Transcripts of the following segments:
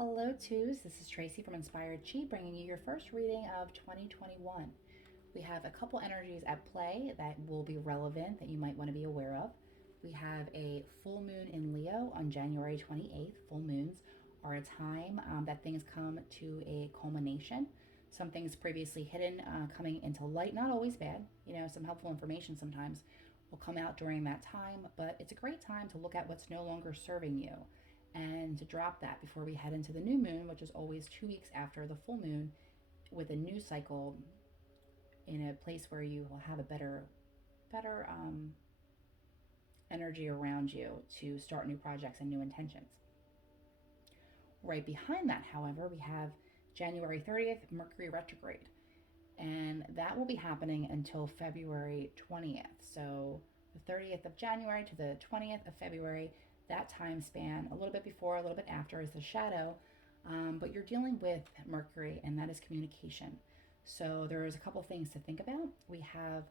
Hello, twos. This is Tracy from Inspired Chi bringing you your first reading of 2021. We have a couple energies at play that will be relevant that you might want to be aware of. We have a full moon in Leo on January 28th. Full moons are a time that things come to a culmination. Some things previously hidden coming into light, not always bad. Some helpful information sometimes will come out during that time, but it's a great time to look at what's no longer serving you and to drop that before we head into the new moon, which is always 2 weeks after the full moon, with a new cycle in a place where you will have a better energy around you to start new projects and new intentions. Right behind that, however, we have January 30th, Mercury Retrograde, and that will be happening until February 20th. So the 30th of January to the 20th of February, that time span, a little bit before, a little bit after, is the shadow, but you're dealing with Mercury, and that is communication. So there's a couple things to think about. We have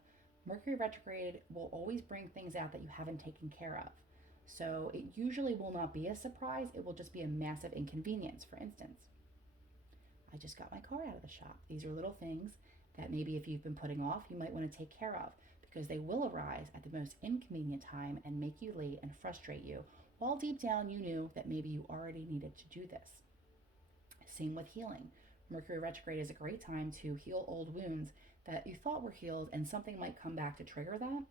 Mercury retrograde will always bring things out that you haven't taken care of. So it usually will not be a surprise, it will just be a massive inconvenience. For instance, I just got my car out of the shop. These are little things that maybe if you've been putting off, you might want to take care of, because they will arise at the most inconvenient time and make you late and frustrate you, while deep down you knew that maybe you already needed to do this. Same with healing. Mercury retrograde is a great time to heal old wounds that you thought were healed, and something might come back to trigger that.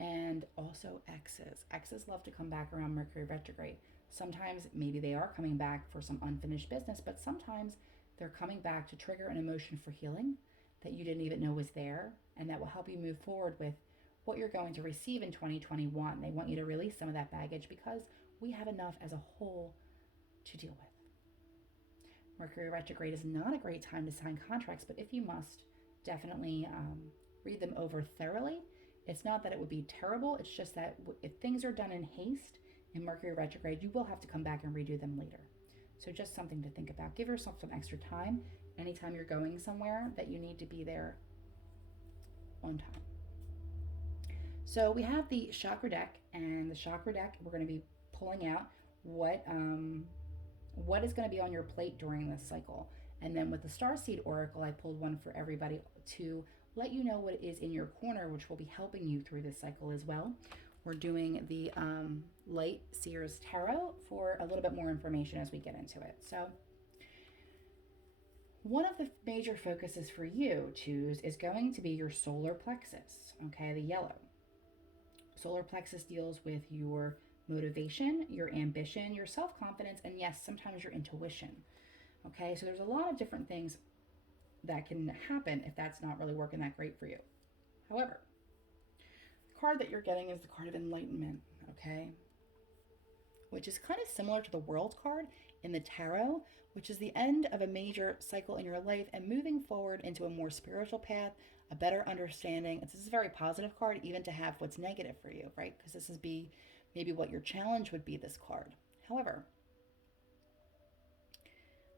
And also exes. Exes love to come back around Mercury retrograde. Sometimes maybe they are coming back for some unfinished business, but sometimes they're coming back to trigger an emotion for healing that you didn't even know was there, and that will help you move forward with what you're going to receive in 2021. They want you to release some of that baggage because we have enough as a whole to deal with. Mercury retrograde is not a great time to sign contracts, but if you must, definitely read them over thoroughly. It's not that it would be terrible, it's just that if things are done in haste in Mercury retrograde, you will have to come back and redo them later. So just something to think about. Give yourself some extra time anytime you're going somewhere that you need to be there on time. So we have the chakra deck, and the chakra deck, we're going to be pulling out what is going to be on your plate during this cycle. And then with the Starseed Oracle, I pulled one for everybody to let you know what is in your corner, which will be helping you through this cycle as well. We're doing the Light Seers Tarot for a little bit more information as we get into it. So one of the major focuses for you, twos, is going to be your solar plexus, okay, the yellow. Solar plexus deals with your motivation, your ambition, your self-confidence, and yes, sometimes your intuition. Okay, so there's a lot of different things that can happen if that's not really working that great for you. However, the card that you're getting is the card of enlightenment, okay? Which is kind of similar to the World card in the tarot, which is the end of a major cycle in your life and moving forward into a more spiritual path, a better understanding. This is a very positive card, even to have what's negative for you, right? Because this is maybe what your challenge would be, this card. However,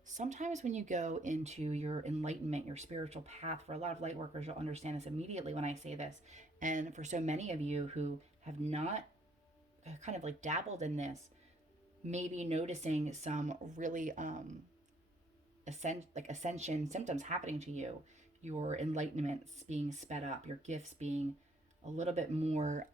sometimes when you go into your enlightenment, your spiritual path, for a lot of light workers, you'll understand this immediately when I say this. And for so many of you who have not kind of like dabbled in this, maybe noticing some really ascension symptoms happening to you, your enlightenments being sped up, your gifts being a little bit more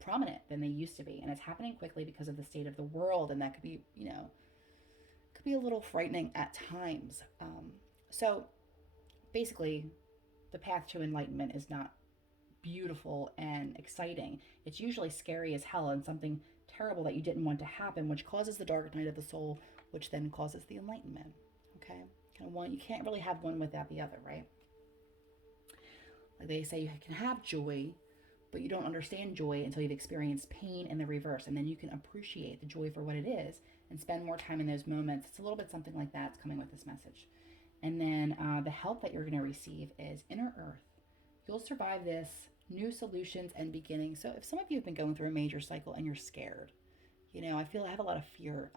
prominent than they used to be. And it's happening quickly because of the state of the world, and that could be, could be a little frightening at times. So basically, the path to enlightenment is not beautiful and exciting. It's usually scary as hell and something terrible that you didn't want to happen, which causes the dark night of the soul, which then causes the enlightenment. Okay, you can't really have one without the other, right? Like they say, you can have joy, but you don't understand joy until you've experienced pain in the reverse, and then you can appreciate the joy for what it is and spend more time in those moments. It's a little bit something like that's coming with this message. And then the help that you're going to receive is inner earth. You'll survive this, new solutions and beginnings. So if some of you have been going through a major cycle and you're scared, I feel I have a lot of fear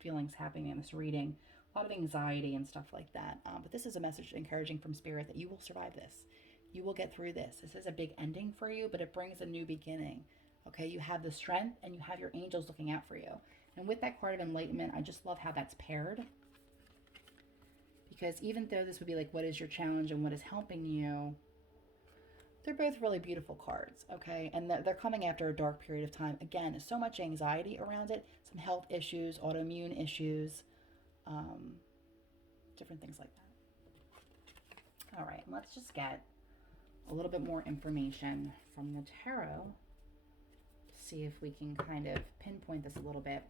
feelings happening in this reading, a lot of anxiety and stuff like that. But this is a message encouraging from Spirit that you will survive this. You will get through this. This is a big ending for you, but it brings a new beginning. Okay, you have the strength and you have your angels looking out for you. And with that card of enlightenment, I just love how that's paired. Because even though this would be like, what is your challenge and what is helping you, they're both really beautiful cards, okay? And they're coming after a dark period of time. Again, so much anxiety around it, some health issues, autoimmune issues, um, different things like that. All right, let's just get a little bit more information from the tarot. See if we can kind of pinpoint this a little bit.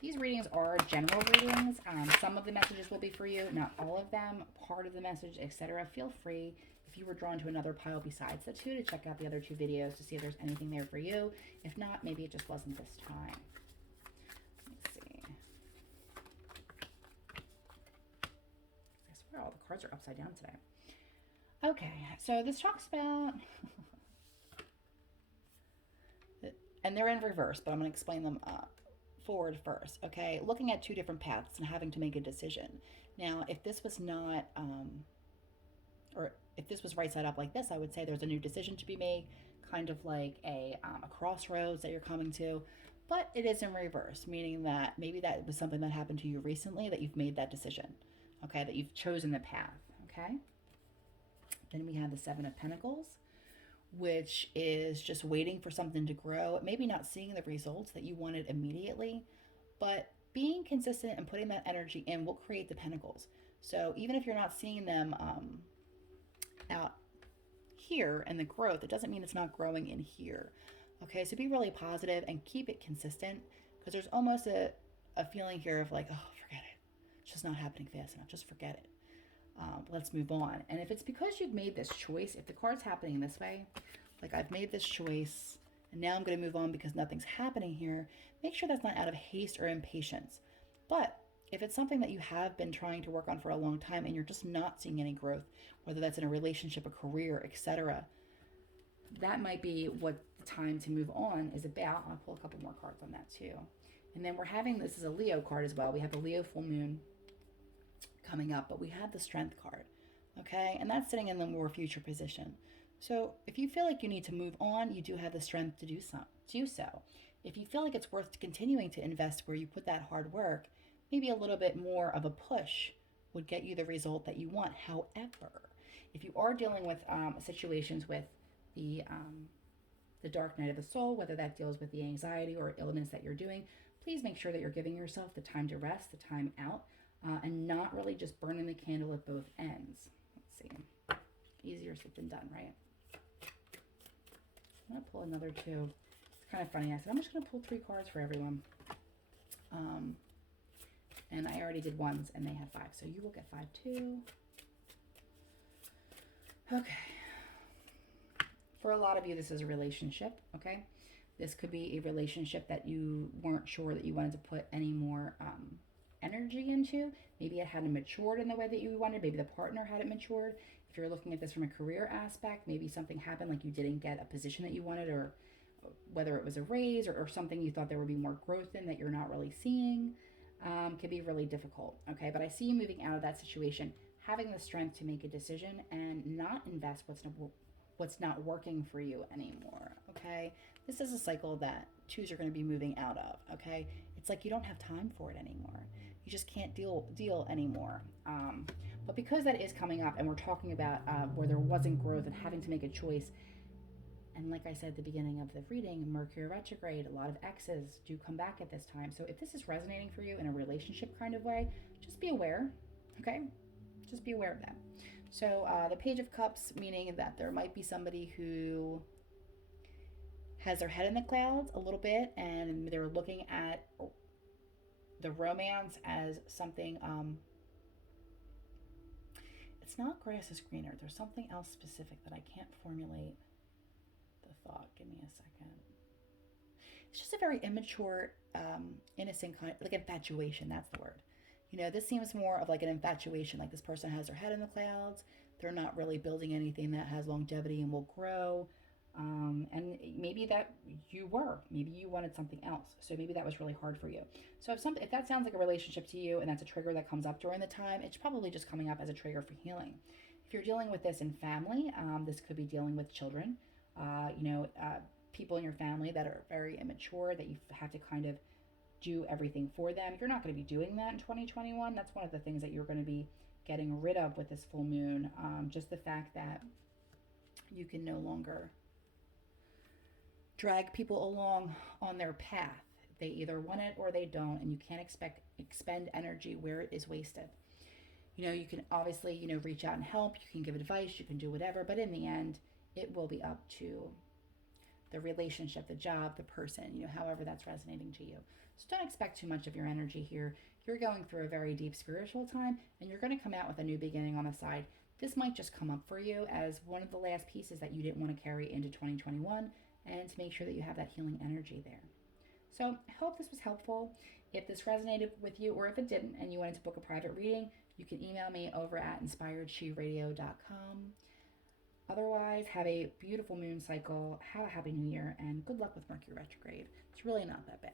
These readings are general readings. Some of the messages will be for you, not all of them, part of the message, etc. Feel free, if you were drawn to another pile besides the two, to check out the other two videos to see if there's anything there for you. If not, maybe it just wasn't this time. Let's see. I swear all the cards are upside down today. Okay, so this talks about, and they're in reverse, but I'm going to explain them forward first, okay? Looking at two different paths and having to make a decision. Now, if this was not, or if this was right side up like this, I would say there's a new decision to be made, kind of like a crossroads that you're coming to, but it is in reverse, meaning that maybe that was something that happened to you recently that you've made that decision, okay? That you've chosen the path, okay? Then we have the Seven of Pentacles, which is just waiting for something to grow, maybe not seeing the results that you wanted immediately, but being consistent and putting that energy in will create the pentacles. So even if you're not seeing them out here and the growth, it doesn't mean it's not growing in here. Okay, so be really positive and keep it consistent, because there's almost a feeling here of like, oh, forget it. It's just not happening fast enough. Just forget it. Let's move on. And if it's because you've made this choice, if the card's happening this way, like I've made this choice and now I'm going to move on because nothing's happening here, make sure that's not out of haste or impatience. But if it's something that you have been trying to work on for a long time and you're just not seeing any growth, whether that's in a relationship, a career, etc., that might be what the time to move on is about. I'll pull a couple more cards on that too. And then we're having, this is a Leo card as well. We have a Leo full moon coming up, but we have the Strength card, okay? And that's sitting in the more future position. So if you feel like you need to move on, you do have the strength to do so. If you feel like it's worth continuing to invest where you put that hard work, maybe a little bit more of a push would get you the result that you want. However, if you are dealing with situations with the dark night of the soul, whether that deals with the anxiety or illness that you're doing, please make sure that you're giving yourself the time to rest, the time out, and not really just burning the candle at both ends. Let's see. Easier said than done, right? I'm going to pull another two. It's kind of funny. I said, I'm just going to pull 3 cards for everyone. And I already did ones, and they have 5. So you will get 5 too. Okay. For a lot of you, this is a relationship, okay? This could be a relationship that you weren't sure that you wanted to put any more energy into. Maybe it hadn't matured in the way that you wanted. Maybe the partner hadn't matured. If you're looking at this from a career aspect, maybe something happened, like you didn't get a position that you wanted, or whether it was a raise or something you thought there would be more growth in that you're not really seeing, can be really difficult, okay? But I see you moving out of that situation, having the strength to make a decision and not invest what's not working for you anymore, okay? This is a cycle that twos are going to be moving out of, okay? It's like you don't have time for it anymore. You just can't deal anymore. But because that is coming up and we're talking about where there wasn't growth and having to make a choice, and like I said at the beginning of the reading, Mercury Retrograde, a lot of exes do come back at this time. So if this is resonating for you in a relationship kind of way, just be aware, okay? Just be aware of that. So the Page of Cups, meaning that there might be somebody who has their head in the clouds a little bit, and they're looking at the romance as something, it's not grass is greener. There's something else specific that I can't formulate the thought. Give me a second. It's just a very immature, innocent kind of, like infatuation. That's the word. You know, this seems more of like an infatuation, like this person has their head in the clouds. They're not really building anything that has longevity and will grow. And maybe that maybe you wanted something else. So maybe that was really hard for you. So if that sounds like a relationship to you and that's a trigger that comes up during the time, it's probably just coming up as a trigger for healing. If you're dealing with this in family, this could be dealing with children, people in your family that are very immature, that you have to kind of do everything for them. You're not going to be doing that in 2021. That's one of the things that you're going to be getting rid of with this full moon. Just the fact that you can no longer drag people along on their path. They either want it or they don't, and you can't expend energy where it is wasted. You can obviously, reach out and help. You can give advice. You can do whatever. But in the end, it will be up to the relationship, the job, the person, however that's resonating to you. So don't expect too much of your energy here. You're going through a very deep spiritual time, and you're going to come out with a new beginning on the side. This might just come up for you as one of the last pieces that you didn't want to carry into 2021, and to make sure that you have that healing energy there. So I hope this was helpful. If this resonated with you, or if it didn't and you wanted to book a private reading, you can email me over at inspiredsheradio.com. Otherwise, have a beautiful moon cycle, have a happy new year, and good luck with Mercury retrograde. It's really not that bad.